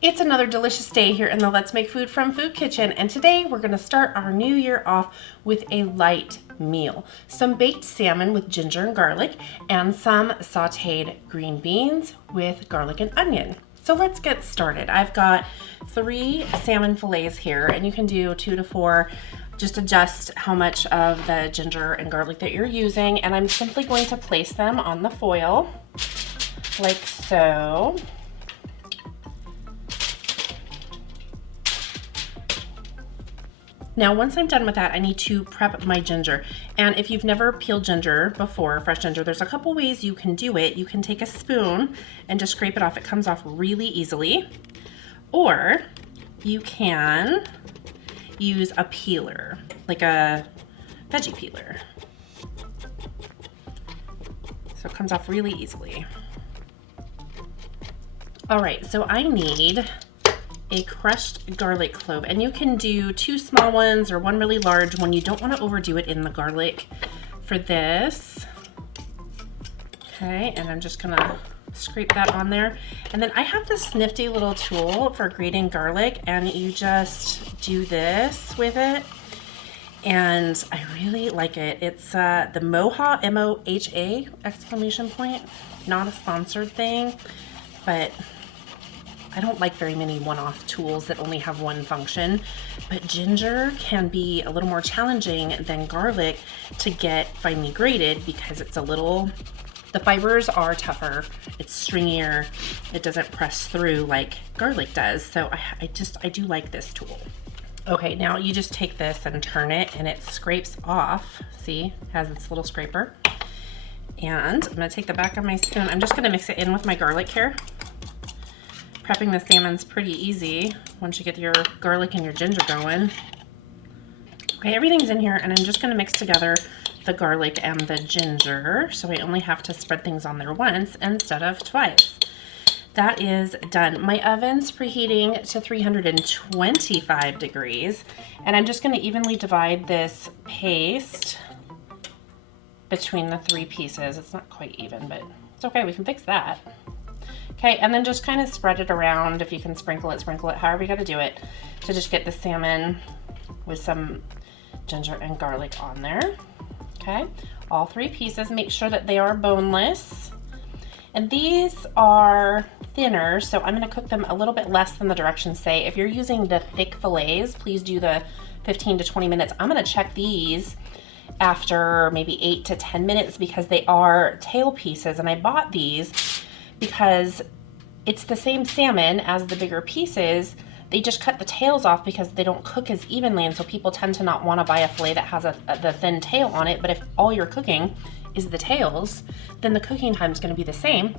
It's another delicious day here in the Let's Make Food from Food Kitchen, and today we're going to start our new year off with a light meal. Some baked salmon with ginger and garlic, and some sauteed green beans with garlic and onion. So let's get started. I've got 3 salmon fillets here, and you can do 2 to 4. Just adjust how much of the ginger and garlic that you're using, and I'm simply going to place them on the foil like so. Now, once I'm done with that, I need to prep my ginger. And if you've never peeled ginger before, fresh ginger, there's a couple ways you can do it. You can take a spoon and just scrape it off. It comes off really easily. Or you can use a peeler, like a veggie peeler. So it comes off really easily. All right, so I need a crushed garlic clove, and you can do 2 small ones or 1 really large one. You don't want to overdo it in the garlic for this. Okay, and I'm just gonna scrape that on there. And then I have this nifty little tool for grating garlic, and you just do this with it. And I really like it. It's the Moha, M-O-H-A exclamation point. Not a sponsored thing, but I don't like very many one-off tools that only have one function, but ginger can be a little more challenging than garlic to get finely grated because it's the fibers are tougher, it's stringier, it doesn't press through like garlic does. So I do like this tool. Okay, now you just take this and turn it, and it scrapes off. See, it has this little scraper. And I'm gonna take the back of my spoon. I'm just gonna mix it in with my garlic here. Prepping the salmon's pretty easy once you get your garlic and your ginger going. Okay, everything's in here, and I'm just gonna mix together the garlic and the ginger, so I only have to spread things on there once instead of twice. That is done. My oven's preheating to 325 degrees, and I'm just gonna evenly divide this paste between the 3 pieces. It's not quite even, but it's okay, we can fix that. Okay, and then just kind of spread it around. If you can sprinkle it, however you gotta do it, to just get the salmon with some ginger and garlic on there. Okay, all 3 pieces, make sure that they are boneless. And these are thinner, so I'm gonna cook them a little bit less than the directions say. If you're using the thick fillets, please do the 15 to 20 minutes. I'm gonna check these after maybe 8 to 10 minutes because they are tail pieces, and I bought these because it's the same salmon as the bigger pieces. They just cut the tails off because they don't cook as evenly, and so people tend to not want to buy a fillet that has the thin tail on it. But if all you're cooking is the tails, then the cooking time is going to be the same.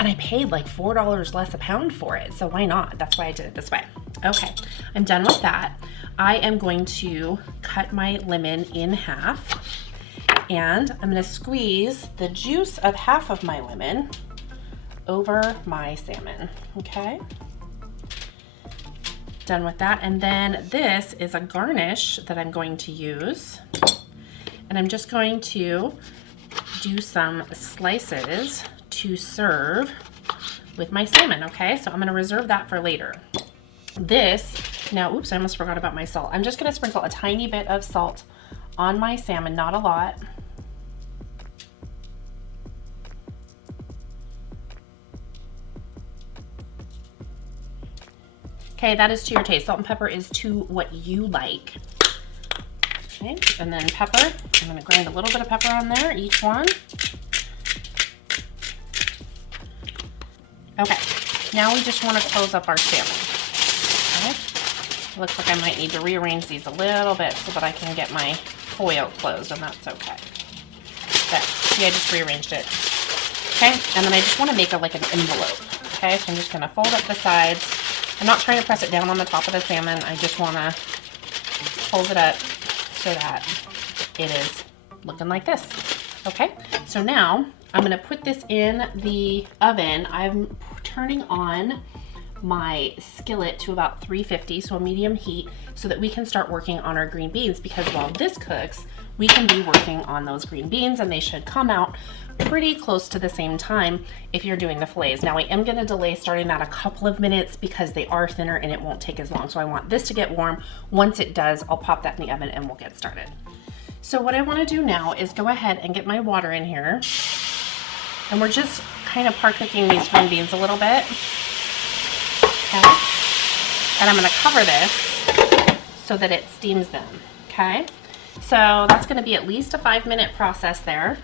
And I paid like $4 less a pound for it, so why not? That's why I did it this way. Okay, I'm done with that. I am going to cut my lemon in half, and I'm going to squeeze the juice of half of my lemon over my salmon. Okay, done with that. And then this is a garnish that I'm going to use, and I'm just going to do some slices to serve with my salmon. Okay, so I'm going to reserve that for later. Now, oops, I almost forgot about my salt. I'm just going to sprinkle a tiny bit of salt on my salmon, not a lot. Okay, that is to your taste. Salt and pepper is to what you like. Okay, and then pepper. I'm gonna grind a little bit of pepper on there, each one. Okay, now we just wanna close up our salmon. Okay, it looks like I might need to rearrange these a little bit so that I can get my foil closed, and that's okay. There, see, I just rearranged it. Okay, and then I just wanna make like an envelope. Okay, so I'm just gonna fold up the sides. I'm not trying to press it down on the top of the salmon. I just want to fold it up so that it is looking like this. Okay, so now I'm going to put this in the oven. I'm turning on my skillet to about 350, so a medium heat, so that we can start working on our green beans, because while this cooks, we can be working on those green beans, and they should come out pretty close to the same time if you're doing the fillets. Now I am going to delay starting that a couple of minutes because they are thinner and it won't take as long. So I want this to get warm. Once it does, I'll pop that in the oven and we'll get started. So what I want to do now is go ahead and get my water in here. And we're just kind of par cooking these green beans a little bit. Okay. And I'm going to cover this so that it steams them. Okay. So that's going to be at least a 5-minute process there.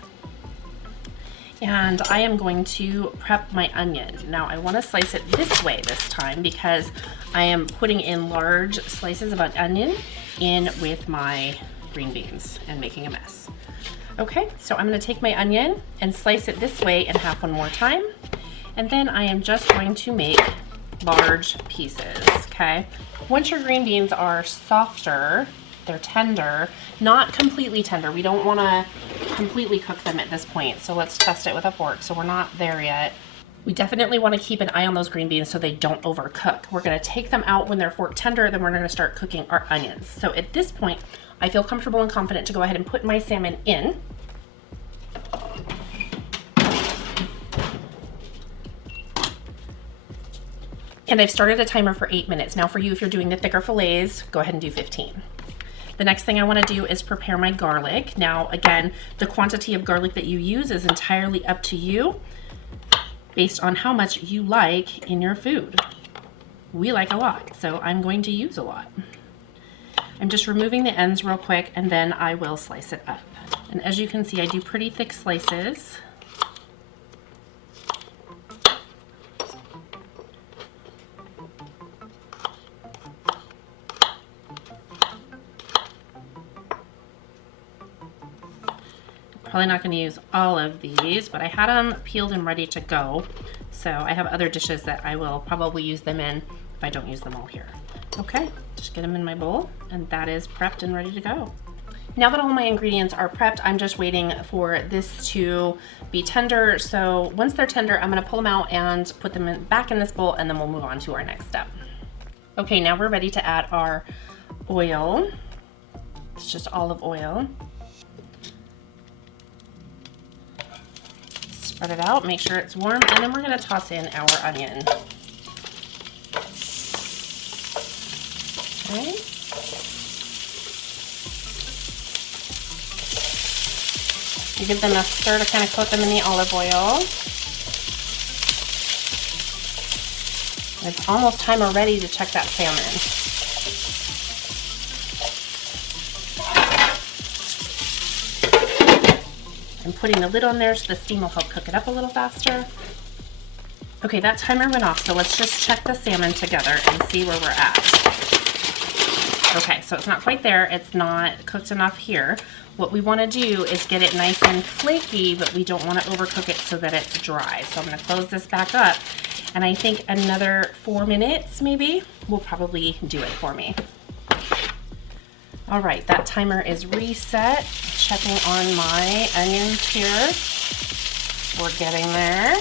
And I am going to prep my onion. Now I want to slice it this way this time because I am putting in large slices of onion in with my green beans and making a mess. Okay, so I'm going to take my onion and slice it this way in half one more time. And then I am just going to make large pieces, okay? Once your green beans are softer, they're tender, not completely tender. We don't want to completely cook them at this point. So let's test it with a fork. So we're not there yet. We definitely want to keep an eye on those green beans so they don't overcook. We're going to take them out when they're fork tender, then we're going to start cooking our onions. So at this point, I feel comfortable and confident to go ahead and put my salmon in. And I've started a timer for 8 minutes. Now for you, if you're doing the thicker fillets, go ahead and do 15. The next thing I want to do is prepare my garlic. Now, again, the quantity of garlic that you use is entirely up to you based on how much you like in your food. We like a lot, so I'm going to use a lot. I'm just removing the ends real quick and then I will slice it up. And as you can see, I do pretty thick slices. Probably not going to use all of these, but I had them peeled and ready to go. So I have other dishes that I will probably use them in if I don't use them all here. Okay, just get them in my bowl, and that is prepped and ready to go. Now that all my ingredients are prepped, I'm just waiting for this to be tender. So once they're tender, I'm going to pull them out and put them back in this bowl, and then we'll move on to our next step. Okay, now we're ready to add our oil. It's just olive oil. Spread it out, make sure it's warm, and then we're going to toss in our onion. Okay. You give them a stir to kind of coat them in the olive oil. And it's almost time already to check that salmon. I'm putting the lid on there so the steam will help cook it up a little faster. Okay, that timer went off, so let's just check the salmon together and see where we're at. Okay, so it's not quite there. It's not cooked enough here. What we want to do is get it nice and flaky, but we don't want to overcook it so that it's dry. So I'm going to close this back up, and I think another 4 minutes maybe will probably do it for me. All right, that timer is reset. Checking on my onions here. We're getting there.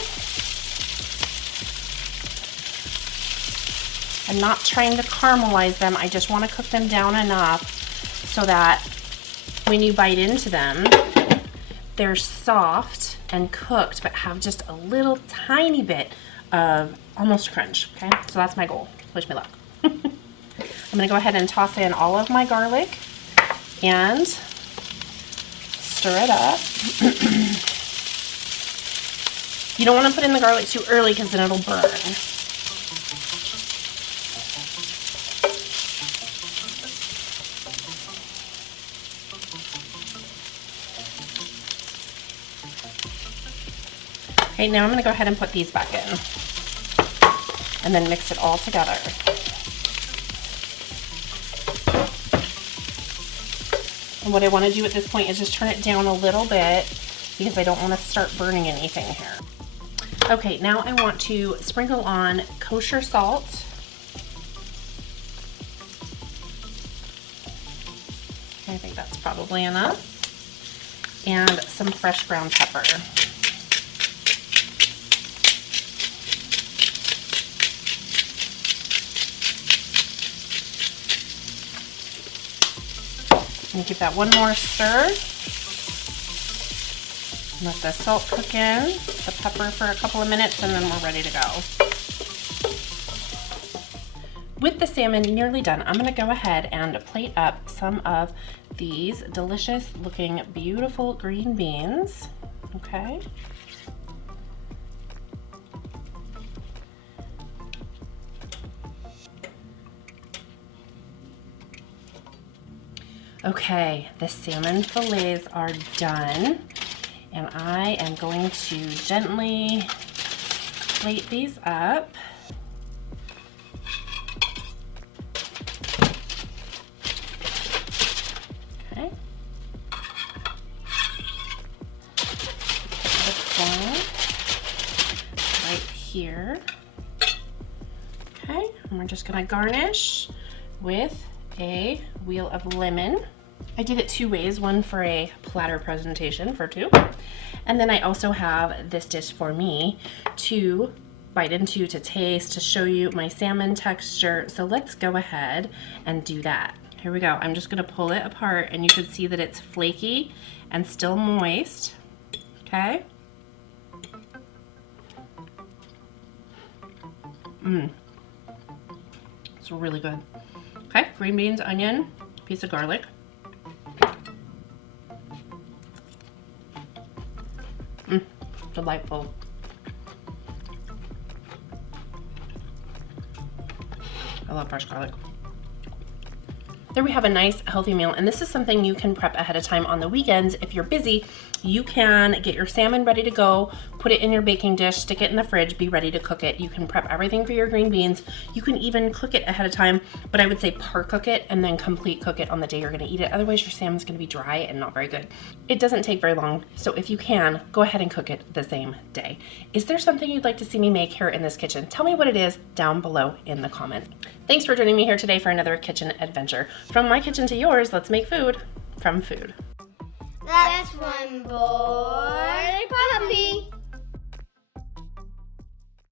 I'm not trying to caramelize them. I just want to cook them down enough so that when you bite into them, they're soft and cooked, but have just a little tiny bit of almost crunch, okay? So that's my goal. Wish me luck. I'm gonna go ahead and toss in all of my garlic and stir it up. You don't want to put in the garlic too early because then it'll burn. Okay, now I'm going to go ahead and put these back in and then mix it all together. And what I want to do at this point is just turn it down a little bit because I don't want to start burning anything here. Okay, now I want to sprinkle on kosher salt. I think that's probably enough. And some fresh ground pepper. And give that one more stir. Let the salt cook in, the pepper for a couple of minutes, and then we're ready to go. With the salmon nearly done, I'm gonna go ahead and plate up some of these delicious looking, beautiful green beans, okay? Okay, the salmon fillets are done, and I am going to gently plate these up. Okay. This one right here. Okay, and we're just gonna garnish with a wheel of lemon. I did it two ways, one for a platter presentation for two, and then I also have this dish for me to bite into, to taste, to show you my salmon texture. So let's go ahead and do that. Here we go. I'm just gonna pull it apart and you can see that it's flaky and still moist, okay? It's really good. Okay, green beans, onion, piece of garlic. Delightful. I love fresh garlic. There we have a nice healthy meal, and this is something you can prep ahead of time on the weekends. If you're busy, you can get your salmon ready to go, put it in your baking dish, stick it in the fridge, be ready to cook it. You can prep everything for your green beans. You can even cook it ahead of time, but I would say part cook it and then complete cook it on the day you're gonna eat it. Otherwise your salmon's gonna be dry and not very good. It doesn't take very long, so if you can, go ahead and cook it the same day. Is there something you'd like to see me make here in this kitchen? Tell me what it is down below in the comments. Thanks for joining me here today for another kitchen adventure. From my kitchen to yours, let's make food from food. That's one boy puppy.